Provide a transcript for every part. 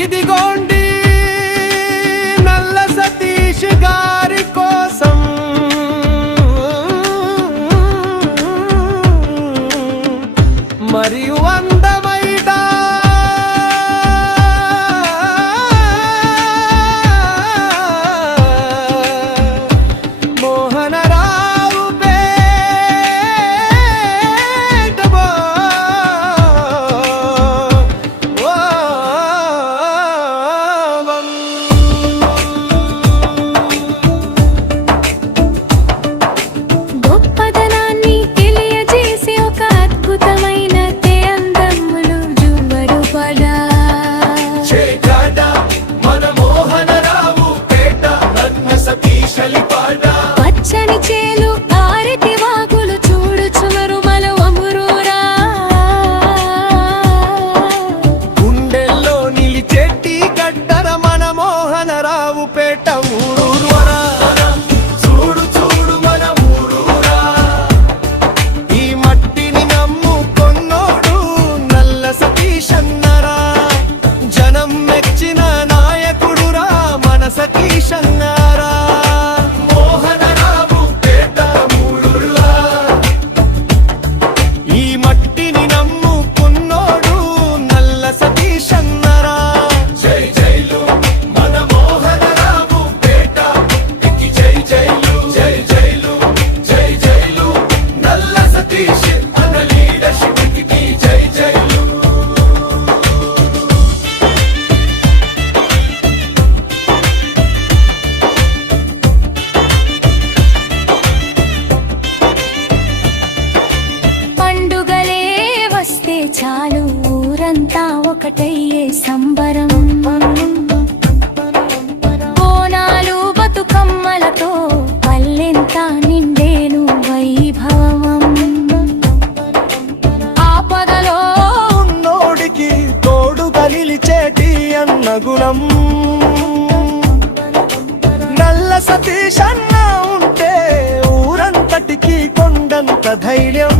ఇదిగోండి నల్ల సతీష్ గారి కోసం మరియు అందమైన మోహనరావు పేట గొప్పదనాన్ని తెలియజేసి ఒక అద్భుతమైన అందములు జువ్వరు పడా మన మోహనరావు పేట రత్న సతీశలి పాడా పచ్చని చేలు ఆరతి వాగులు చూడుచునరు మలవమురురా గుండెల్లో నిలిచేటి గడ్డర మన మోహనరావు పేట ఊరూరా చూడు చూడు మన ఊరూరా ఈ మట్టిని నమ్ముకొన్నోడు నల్ల సతీశన్నరా జనం మెచ్చిన నాయకుడురా మన సతీశన్నరా మోహనరావు పేట ఊరూరా ఈ మట్టిని నమ్ముకున్నోడు నల్ల సతీశన్నరా జై జైలు మన మోహనరావు పేట ఎక్కి జై జైలు జై జైలు జై జైలు నల్ల సతీష్ అన్న లీడర్షిప్ కి జై జైలు పండుగలే వస్తే చాలు ఊరంతా ఒకటయ్యే సంబరం బోనాలు బతుకమ్మలతో పల్లెంతా నిండేను వైభవం ఆపదలో ఉన్నోడికి తోడుగా నిలిచేటి అన్నగుణం నల్ల సతీష్ అన్న ఉంటే ఊరంతటికి కొండంత ధైర్యం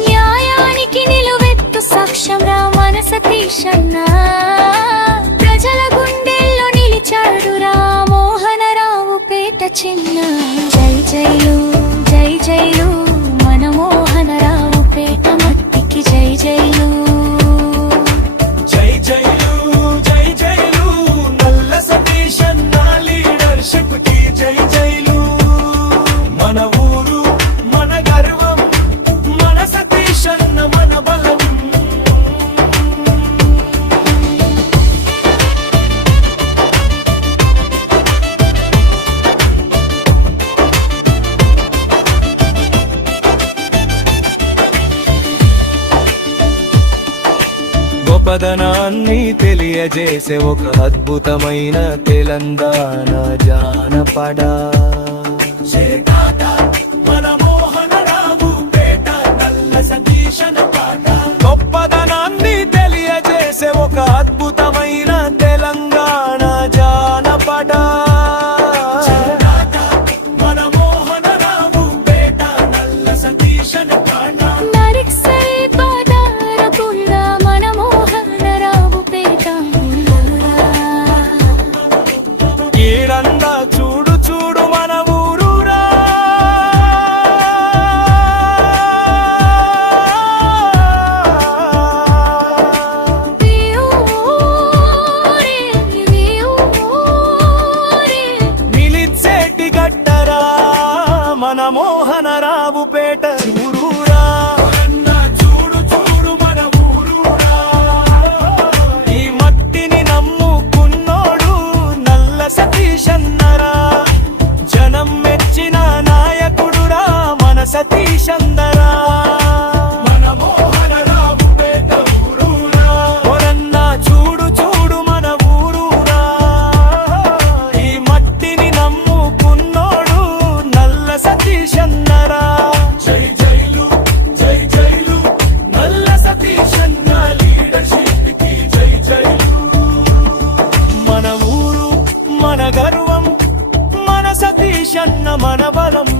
న్యాయానికి నిలువెత్తు సాక్ష్యం రా మన సతీష్ అన్న ప్రజల గుండెల్లో నిలిచాడు రా మోహనరావు పేట చిన్న జై జైలు జై జైలు మన మోహనరావు పేట మట్టికి జై జైలు జై జైలు జై జైలు నల్ల సతీష్ అన్న లీడర్షిప్ కి జై జైలు మన ఊరు మన గర్వం మన సతీష్ అన్న మన బలం గొప్పదనాన్ని తెలియజేసే ఒక అద్భుతమైన తెలంగాణ జానపద మన మోహనరావు పేట నల్ల సతీష్ అన్న పాట గొప్పదనాన్ని తెలియజేసే ఒక అద్భుతమైన తెలంగాణ జానపద మన మోహనరావు పేట నల్ల సతీష్ అన్న పాట నరిక్సల్ పదారకుల్ల మన మోహనరావు పేట ఈడందా చూడు చూడు మన ఊరూరా నిలిచేటి గడ్డరా మన మోహనరావు పేట ఊరూరా చూడు చూడు మన ఊరూరా ఈ మట్టిని నమ్ముకున్నోడు నల్ల సతీష్ అన్నరా జనం మెచ్చిన నాయకుడురా మన సతీష్ అందరా మన మోహనరావు పేట ఊరూరా ఒరన్నా చూడు చూడు మన ఊరూరా ఈ మట్టిని నమ్ముకున్నోడు నల్ల సతీష్ అన్నరా జై జైలు జై జైలు నల్ల సతీష్ అన్న లీడర్షిప్ కి జై జైలు మన ఊరు మన గర్వం మన సతీష్ అన్న మన బలం